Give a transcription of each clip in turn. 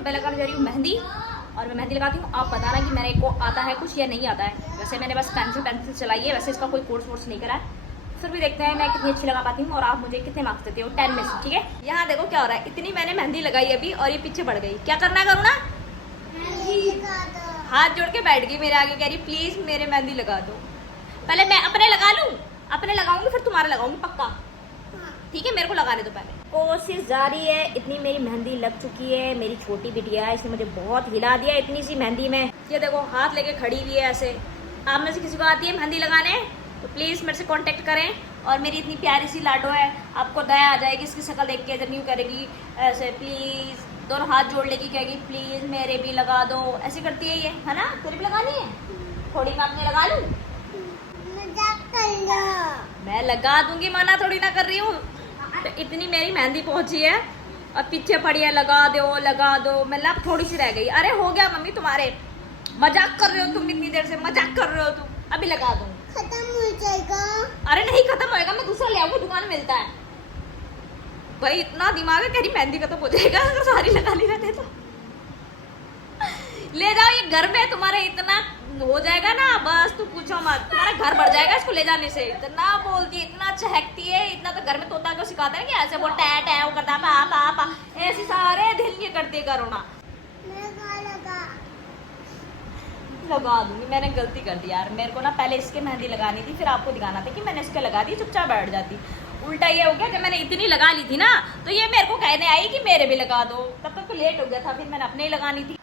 मैं लगाने जा रही हूँ मेहंदी और मैं मेहंदी लगाती हूँ। आप बताना कि मेरे को आता है कुछ या नहीं आता है। वैसे मैंने बस पेंसिल चलाई है, वैसे इसका कोई कोर्स वोर्स नहीं करा है। फिर भी देखते हैं मैं कितनी अच्छी लगा पाती हूँ और आप मुझे कितने मार्क्स देते हो 10 में से, ठीक है। यहाँ देखो क्या हो रहा है, इतनी मैंने मेहंदी लगाई अभी और ये पीछे बढ़ गई। क्या करना है करुणा? हाथ जोड़ के बैठ गई मेरे आगे, कह रही प्लीज मेरे मेहंदी लगा दो। पहले मैं अपने लगा लूँ, अपने लगाऊंगी फिर तुम्हारा लगाऊंगी पक्का, ठीक है। मेरे को लगाने दो पहले। कोशिश जारी है। इतनी मेरी मेहंदी लग चुकी है। मेरी छोटी बिटिया है, इसने मुझे बहुत हिला दिया इतनी सी मेहंदी में। ये देखो हाथ लेके खड़ी हुई है ऐसे। आप में से किसी को आती है मेहंदी लगाने तो प्लीज़ मेरे से कांटेक्ट करें। और मेरी इतनी प्यारी सी लाडो है, आपको दया आ जाएगी इसकी शक्ल देख के, जब यूँ करेगी ऐसे प्लीज़, दोनों हाथ जोड़ लेगी, कहेगी प्लीज़ मेरे भी लगा दो, ऐसे करती है ये, है ना। तेरे भी लगानी है थोड़ी, मैं अपने लगा लूँ? मैं लगा दूंगी, मना थोड़ी ना कर रही हूँ। तो इतनी मेरी मेहंदी पहुंची है और पीछे पड़ी है लगा दो लगा दो। मतलब थोड़ी सी रह गई। अरे हो गया मम्मी तुम्हारे, मजाक कर रहे हो तुम, इतनी देर से मजाक कर रहे हो तुम। अभी लगा दूँ, खत्म हो जाएगा। अरे नहीं खत्म होएगा, मैं दूसरा ले आऊंगा, दुकान में मिलता है। भाई इतना दिमाग है, कह रही मेहंदी खत्म हो जाएगा अगर सारी लगा ली रहते तो। ले जाओ, ये घर में तुम्हारे इतना हो जाएगा ना, बस तू पूछो मत, तुम्हारा घर बढ़ जाएगा इसको ले जाने से। इतना बोलती है, इतना चहकती है, इतना तो घर में तोता को सिखाते हैं कि ऐसे वो टै टै वो करता पा पा पा, ऐसे सारे दिन ये करती करोना। लगा दूंगी, मैंने गलती कर दी यार। मेरे को ना पहले इसके मेहंदी लगानी थी, फिर आपको दिखाना था कि मैंने इसके लगा दी, चुपचाप बैठ जाती। उल्टा ये हो गया, जब मैंने इतनी लगा ली थी ना तो ये मेरे को कहने आई कि मेरे भी लगा दो। तब तक तो लेट हो गया था, फिर मैंने अपने ही लगानी थी।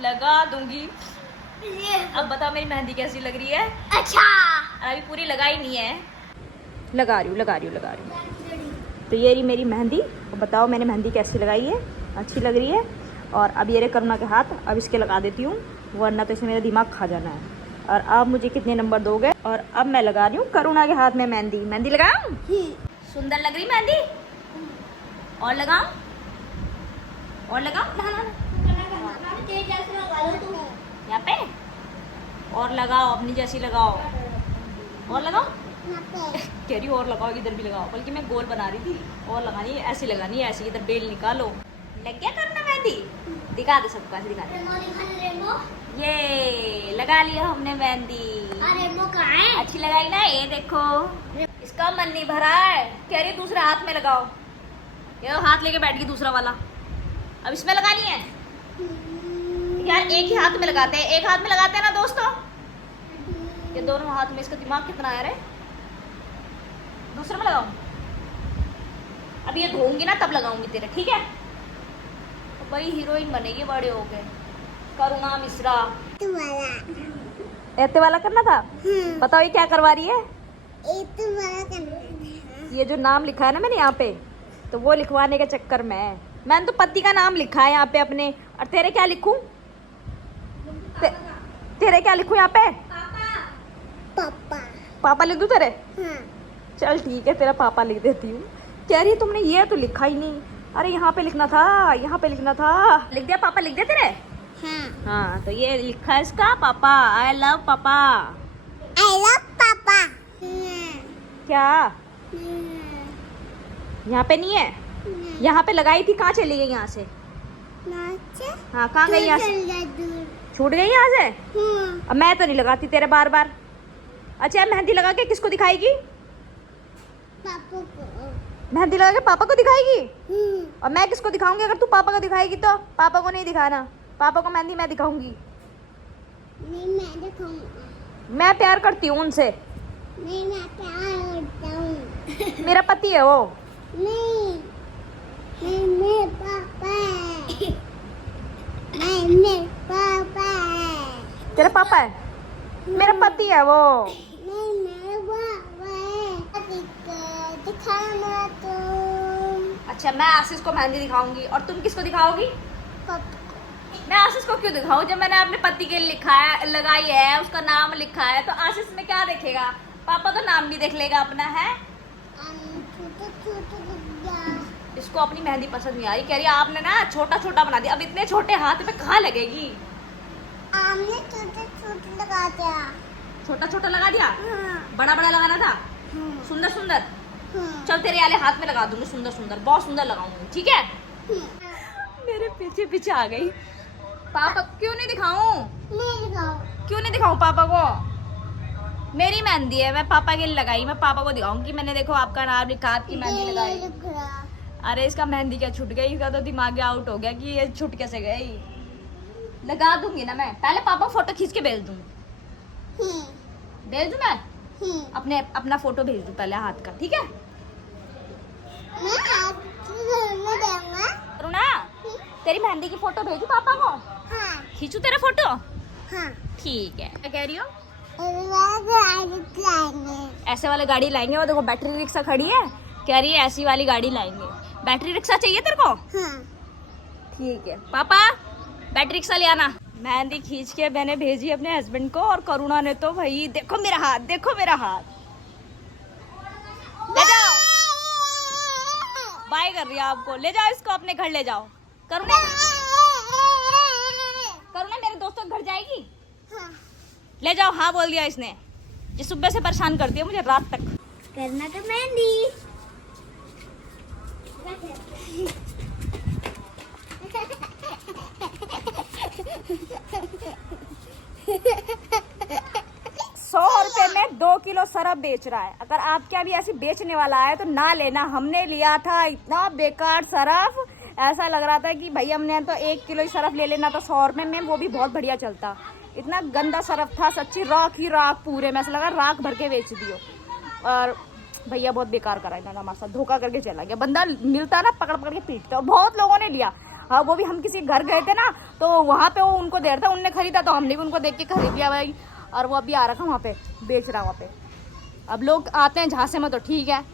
लगा दूंगी। अब बताओ मेरी मेहंदी कैसी लग रही है? अच्छा, अभी पूरी लगाई नहीं है, लगा रही हूँ। तो ये रही मेरी मेहंदी। अब बताओ मैंने मेहंदी कैसी लगाई है, अच्छी लग रही है? और अब ये रहे करुणा के हाथ, अब इसके लगा देती हूँ, वरना तो इसे मेरा दिमाग खा जाना है। और अब मुझे कितने नंबर दोगे? और अब मैं लगा रही हूँ करुणा के हाथ में मेहंदी। मेहंदी लगाऊं? सुंदर लग रही मेहंदी? और लगाऊं? और लगाऊं? यहाँ पे और लगाओ, अपनी जैसी लगाओ। और लगाओ, कह रही और लगाओ, इधर भी लगाओ। बल्कि मैं गोल बना रही थी, और लगानी है, ऐसी लगानी है, ऐसी। इधर बेल निकालो। लग गया करना मेहंदी? दिखा दे सबको, ऐसे दिखा दे। ये लगा लिया हमने मेहंदी। रेमो कहाँ है? अच्छी लगाई ना? ये देखो, इसका मन नहीं भरा है, कह रही दूसरे हाथ में लगाओ। ये हाथ लेके बैठ गई दूसरा वाला। अब इसमें लगानी है यार, एक ही हाथ में लगाते हैं, एक हाथ में लगाते हैं ना दोस्तों। ये दोनों हाथ में, इसका दिमाग कितना है रे। दूसरे में लगाऊं? अभी ये धोऊंगी ना तब लगाऊंगी तेरे, ठीक है। तो बड़ी हीरोइन बनेगी बड़े हो गए। करुणा मिश्रा। ऐते वाला करना था। बताओ ये क्या करवा रही है? ये जो नाम लिखा है ना मैंने यहाँ पे, तो वो लिखवाने के चक्कर में मैंने तो पति का नाम लिखा है यहाँ पे अपने। और तेरे क्या लिखूं? तेरे क्या लिखूं यहाँ पे? पापा। पापा लिख दूं तेरे? हाँ। चल ठीक है, तेरा पापा लिख देती हूँ। कह रही है तुमने ये तो लिखा ही नहीं। अरे यहाँ पे लिखना था, यहाँ पे लिखना था। लिख दिया? पापा लिख दिया तेरे? हाँ। हाँ, तो ये लिखा है इसका पापा। आई लव पापा। आई लव पापा। क्या यहाँ पे नहीं है? यहाँ पे लगाई थी, कहाँ चली गई यहाँ से? हाँ, कहाँ गई यहाँ से? छूट गई यहाँ से? अब मैं तो नहीं लगाती तेरे बार बार। अच्छा, मेहंदी लगा के किसको दिखाएगी? पापा को। मेहंदी लगा के पापा को दिखाएगी? और मैं किसको दिखाऊंगी अगर तू पापा को दिखाएगी तो? पापा को नहीं दिखाना, पापा को मेहंदी मैं दिखाऊंगी। नहीं, मैं दिखाऊंगा। मैं प्यार करती हूँ उनसे। नहीं, मैं प्यार करता हूँ। मेरा पति है वो। नहीं, मेरे पापा है। मेरे पापा है। तेरा पापा है? मेरा पति है वो। नहीं, मेरे पापा है। दिखाना तुम। अच्छा, मैं आशीष को मेहंदी दिखाऊंगी और तुम किसको दिखाओगी? पापा। मैं आशीष को क्यों दिखाऊं? जब मैंने अपने पति के लिए लिखा है, लगाई है, उसका नाम लिखा है, तो आशीष में क्या देखेगा? पापा तो नाम भी देख लेगा अपना। है इसको अपनी मेहंदी पसंद नहीं आ रही, कह रही आपने ना छोटा छोटा बना दिया। अब इतने छोटे हाथ पे कहाँ लगेगी? आपने छोटे छोटे लगा दिया। छोटा छोटा लगा दिया? हाँ। बड़ा बड़ा लगाना था। हाँ। सुंदर सुंदर। चल तेरे वाले हाथ में लगा दूंगी, सुंदर सुंदर, बहुत सुंदर लगाऊंगी, ठीक है। मेरे पीछे पीछे आ गई। पापा क्यों नहीं दिखाऊं? क्यों नहीं दिखाऊं पापा को? मेरी मेहंदी है, मैं पापा के लिए लगाई, मैं पापा को दिखाऊंगी। मैंने देखो आपका नाम लिखा, आपकी मेहंदी लगाई। अरे इसका मेहंदी क्या छूट गई? इसका तो दिमाग आउट हो गया कि ये छूट कैसे गई। लगा दूंगी ना मैं, पहले पापा फोटो खींच के भेज दूं। भेज दूं मैं अपना फोटो भेज दूं पहले हाथ का, ठीक है। रुना तेरी मेहंदी की फोटो भेजू पापा को? खींचू तेरा फोटो? ठीक है। क्या कह रही हो? ऐसे वाली गाड़ी लाएंगे, वो देखो बैटरी रिक्शा खड़ी है, कह रही है ऐसी वाली गाड़ी लाएंगे। बैटरी रिक्शा चाहिए तेरे को? ठीक है पापा, बैटरी रिक्शा ले आना। मेहंदी खींच के मैंने भेजी अपने हस्बैंड को, और करुणा ने तो भाई देखो मेरा हाथ, देखो मेरा हाथ। ले जाओ, बाय कर रही है आपको। ले जाओ इसको अपने घर ले जाओ। करुणा मेरे दोस्तों के घर जाएगी? ले जाओ। हाँ बोल दिया इसने। ये सुबह से परेशान करती है मुझे रात तक। करना तो मेहंदी। ₹100 में 2 किलो सरफ बेच रहा है। अगर आपके यहाँ भी ऐसी बेचने वाला है तो ना लेना। हमने लिया था इतना बेकार सरफ, ऐसा लग रहा था कि भाई हमने तो 1 किलो ही सरफ ले लेना था ₹100 में, वो भी बहुत बढ़िया चलता। इतना गंदा सरफ था सच्ची, राख ही राख पूरे में, ऐसा लगा राख भर के बेच दियो। और भैया बहुत बेकार करा इन्होंने हमारे साथ, धोखा करके चला गया। बंदा मिलता ना पकड़ पकड़ के पीटता, और बहुत लोगों ने लिया। हाँ वो भी हम किसी घर गए थे ना, तो वहाँ पे वो उनको दे रहा था, उनने खरीदा तो हमने भी उनको देख के खरीद लिया भाई। और वो अभी आ रखा वहाँ पे बेच रहा वहाँ पे। अब लोग आते हैं झांसे में तो ठीक है,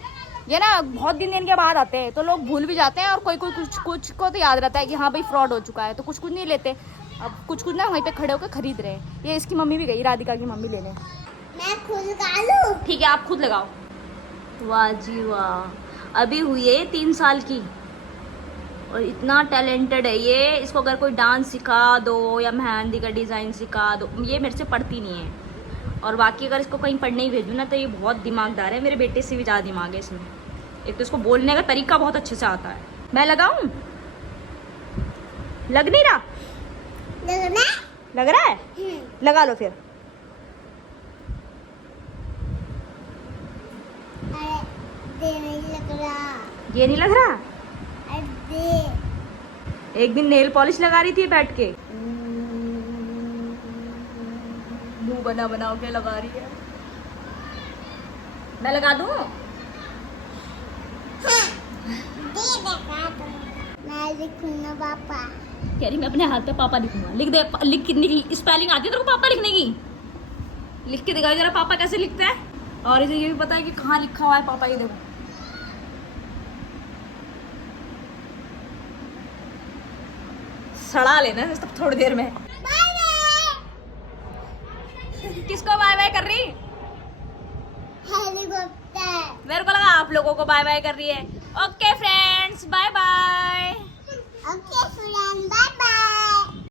ये ना बहुत दिन के बाद आते हैं तो लोग भूल भी जाते हैं, और कोई कुछ को तो याद रहता है कि हाँ भाई फ्रॉड हो चुका है, तो कुछ नहीं लेते। अब कुछ ना वहीं पे खड़े होकर खरीद रहे हैं। ये इसकी मम्मी भी गई, राधिका की मम्मी लेने। मैं खुद लगा लूं? ठीक है आप खुद लगाओ। वाह जी वाह, अभी हुई है 3 साल की और इतना टैलेंटेड है ये। इसको अगर कोई डांस सिखा दो या मेहंदी का डिज़ाइन सिखा दो, ये मेरे से पढ़ती नहीं है। और बाकी अगर इसको कहीं पढ़ने ही भेजूँ ना तो ये बहुत दिमागदार है, मेरे बेटे से भी ज़्यादा दिमाग है इसमें। एक तो इसको बोलने का तरीका बहुत अच्छे से आता है। मैं लगाऊं? लग नहीं रहा? लग रहा है? लगा लो फिर। नहीं लग रहा। ये नहीं लग रहा? अरे एक दिन नेल पॉलिश लगा रही थी बैठ के, मुंह बना बना के लगा रही है। मैं लगा दूं? मैं लिखूंगा पापा। कह रही मैं अपने हाथ पे पापा लिखूंगा। लिख दे, लिख स्पेलिंग आती है तेरे को पापा लिखने की? लिख के दिखाओ जरा पापा कैसे लिखते हैं। और इसे ये भी पता है कि कहाँ लिखा हुआ है पापा, ये देखो। सड़ा लेना है सब थोड़ी देर में। किसको बाय बाय कर रही? हेलीकॉप्टर। मेरे को लगा आप लोगों को बाय बाय कर रही है। Okay friends, bye bye. Okay friend, bye bye.